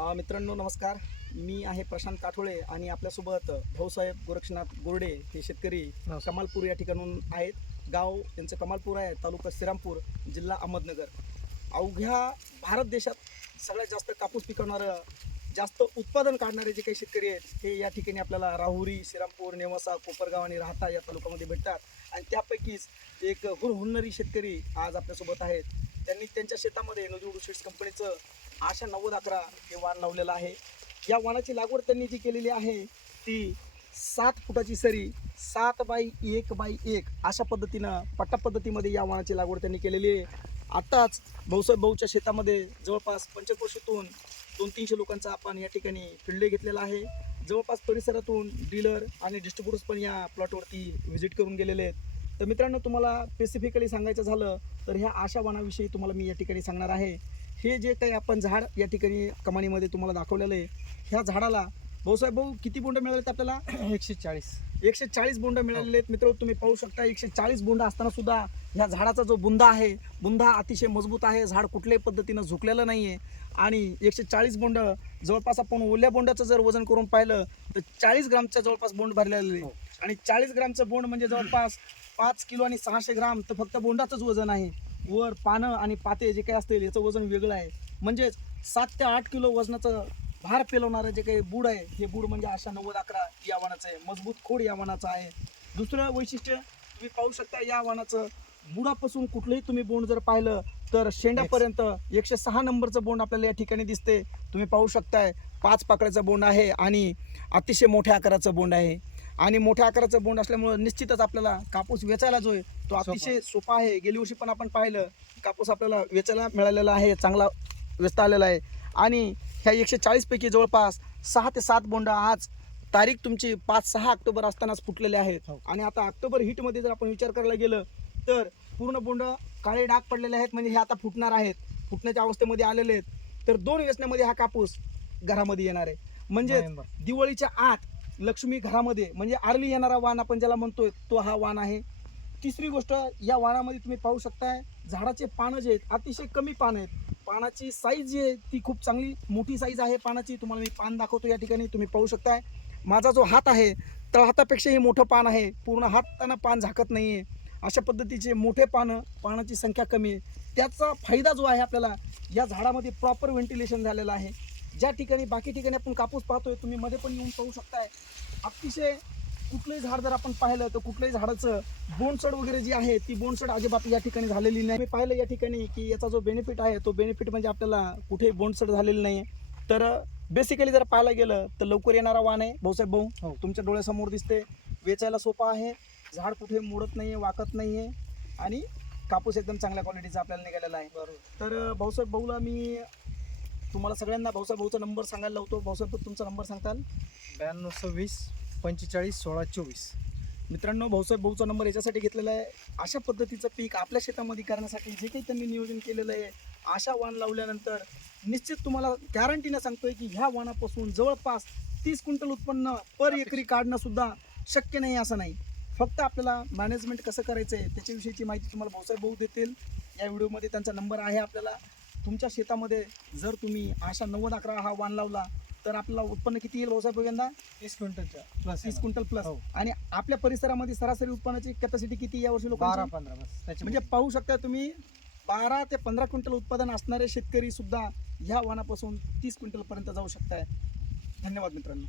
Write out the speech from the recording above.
मित्रांनो नमस्कार. मी आहे प्रशांत काठोळे आणि आपल्यासोबत भाऊसाहेब गोरक्षनाथ गोरडे हे शेतकरी कमालपूर या ठिकाणून आहेत. गाव त्यांचं कमालपूर आहे, तालुका श्रीरामपूर, जिल्हा अहमदनगर. अवघ्या भारत देशात सगळ्यात जास्त कापूस पिकवणारं, जास्त उत्पादन काढणारे जे काही शेतकरी आहेत हे या ठिकाणी आपल्याला राहुरी, श्रीरामपूर, नेवासा, कोपरगाव आणि राहता या तालुक्यामध्ये भेटतात. आणि त्यापैकीच एक हुनहुन्नरी शेतकरी आज आपल्यासोबत आहेत. त्यांनी त्यांच्या शेतामध्ये नोजवडू सीड्स कंपनीचं आशा 9011 हे वाण लावलेलं आहे. या वाणाची लागवड त्यांनी जी केलेली आहे ती 7 फुटाची सरी 7x1x1 अशा पद्धतीनं पट्टा पद्धतीमध्ये या वाणाची लागवड त्यांनी केलेली आहे. आत्ताच भाऊसाहेब भाऊच्या शेतामध्ये जवळपास पंचक्रोशीतून 200-300 लोकांचा आपण या ठिकाणी फील्ड घेतलेला आहे. जवळपास परिसरातून डीलर आणि डिस्ट्रीब्युटर्स पण या प्लॉटवरती व्हिजिट करून गेलेले आहेत. तर मित्रांनो, तुम्हाला स्पेसिफिकली सांगायचं झालं तर ह्या आशा वाणाविषयी तुम्हाला मी या ठिकाणी सांगणार आहे. हे जे काही आपण झाड या ठिकाणी कमानीमध्ये तुम्हाला दाखवलेलं आहे, ह्या झाडाला भाऊसाहेब भाऊ किती बोंड मिळाले आपल्याला? 140 बोंड मिळालेले आहेत. मित्र, तुम्ही पाहू शकता 140 बोंड असताना सुद्धा ह्या झाडाचा जो बुंदा आहे, बुंदा अतिशय मजबूत आहे. झाड कुठल्याही पद्धतीनं झुकलेलं नाही आहे. आणि 140 बोंड जवळपास आपण ओल्या बोंडाचं जर वजन करून पाहिलं तर 40 ग्रामच्या जवळपास बोंड भरलेले आहे. आणि 40 ग्रामचं बोंड म्हणजे जवळपास 5 किलो आणि 600 ग्राम तर फक्त बोंडाचंच वजन आहे. वर पानं आणि पाते जे काही असतील याचं वजन वेगळं आहे. म्हणजेच 7 ते 8 किलो वजनाचं भार पेलवणारं जे काही बूड आहे, हे बूड म्हणजे आशा 9011 या वाणाचं आहे. मजबूत खोड या वाणाचं आहे. दुसरं वैशिष्ट्य तुम्ही पाहू शकता, या वाणाचं बुडापासून कुठलंही तुम्ही बोंड जर पाहिलं तर शेंड्यापर्यंत 106 नंबरचं बोंड आपल्याला या ठिकाणी दिसते. तुम्ही पाहू शकताय 5 पाकळ्याचं बोंड आहे आणि अतिशय मोठ्या आकाराचं बोंड आहे. आणि मोठ्या आकाराचं बोंड असल्यामुळं निश्चितच आपल्याला कापूस वेचायला जो आहे तो अतिशय सोपा आहे. गेल्या वर्षी पण आपण पाहिलं कापूस आपल्याला वेचायला मिळालेला आहे, चांगला वेचता आलेला आहे. आणि ह्या 140 पैकी जवळपास 6 ते 7 बोंड आज तारीख तुमची 5-6 ऑक्टोबर असतानाच फुटलेले आहेत. आणि आता ऑक्टोबर हीटमध्ये जर आपण विचार करायला गेलं तर पूर्ण बोंड काळे डाग पडलेले आहेत. म्हणजे हे आता फुटणार आहेत, फुटण्याच्या अवस्थेमध्ये आलेले आहेत. तर 2 वेचण्यामध्ये हा कापूस घरामध्ये येणार आहे. म्हणजे दिवाळीच्या आत लक्ष्मी घरामध्ये, म्हणजे आरली येणारा वाण आपण ज्याला म्हणतोय तो हा वाण आहे. तिसरी गोष्ट, या वाणामध्ये तुम्ही पाहू शकताय झाडाचे पानं जे आहेत अतिशय कमी पानं आहेत. पानाची साईज जी आहे ती खूप चांगली मोठी साईज आहे पानाची. तुम्हाला मी पान दाखवतो या ठिकाणी. तुम्ही पाहू शकताय माझा जो हात आहे तळहातापेक्षाही मोठं पान आहे. पूर्ण हातानं पान झाकत नाही आहे. अशा पद्धतीचे मोठे पानं, पानाची संख्या कमी आहे. त्याचा फायदा जो आहे आपल्याला, या झाडामध्ये प्रॉपर व्हेंटिलेशन झालेलं आहे. ज्या ठिकाणी बाकी ठिकाणी आपण कापूस पाहतोय, तुम्ही मध्ये पण येऊन पाहू शकताय अतिशय कुठलंही झाड जर आपण पाहिलं तर कुठल्याही झाडाचं बोंडसड वगैरे जी आहे ती बोंडसड अजिबात या ठिकाणी झालेली नाही. मी पाहिलं या ठिकाणी की याचा जो बेनिफिट आहे तो बेनिफिट म्हणजे आपल्याला कुठे बोंडसड झालेली नाही. तर बेसिकली जर पाहायला गेलं तर लवकर येणारा वाण आहे भाऊसाहेब भाऊ. तुमच्या डोळ्यासमोर दिसते, वेचायला सोपा आहे, झाड कुठे मोडत नाही आहे, वाकत नाही आहे आणि कापूस एकदम चांगल्या क्वालिटीचा आपल्याला निघालेला आहे. बरोबर. तर भाऊसाहेब भाऊला मी तुम्हाला सगळ्यांना भाऊसाहेब भाऊचा नंबर सांगायला लावतो. भाऊसाहेब तुमचा नंबर सांगताल? 92 45 16 24. मित्रांनो, भाऊसाहेब भाऊचा नंबर याच्यासाठी घेतलेला आहे, अशा पद्धतीचं पीक आपल्या शेतामध्ये करण्यासाठी जे काही त्यांनी नियोजन केलेलं आहे. अशा वाण लावल्यानंतर निश्चित तुम्हाला गॅरंटीनं सांगतोय की ह्या वाणापासून जवळपास 30 क्विंटल उत्पन्न पर एकरी काढणं सुद्धा शक्य नाही असं नाही. फक्त आपल्याला मॅनेजमेंट कसं करायचं आहे त्याच्याविषयीची माहिती तुम्हाला भाऊसाहेब भाऊ देतील. या व्हिडिओमध्ये त्यांचा नंबर आहे. आपल्याला तुमच्या शेतामध्ये जर तुम्ही आशा 9011 हा वाण लावला तर आपल्याला उत्पन्न किती येईल भाऊसाहेब? यंदा 30 क्विंटलच्या प्लस. 30 quintal plus. आणि आपल्या परिसरामध्ये सरासरी उत्पन्नाची कॅपॅसिटी किती यावर्षी लोकांची? 12-15 बस. म्हणजे पाहू शकता तुम्ही 12 ते 15 क्विंटल उत्पादन असणारे शेतकरी सुद्धा ह्या वाणापासून 30 क्विंटल पर्यंत जाऊ शकताय. धन्यवाद मित्रांनो.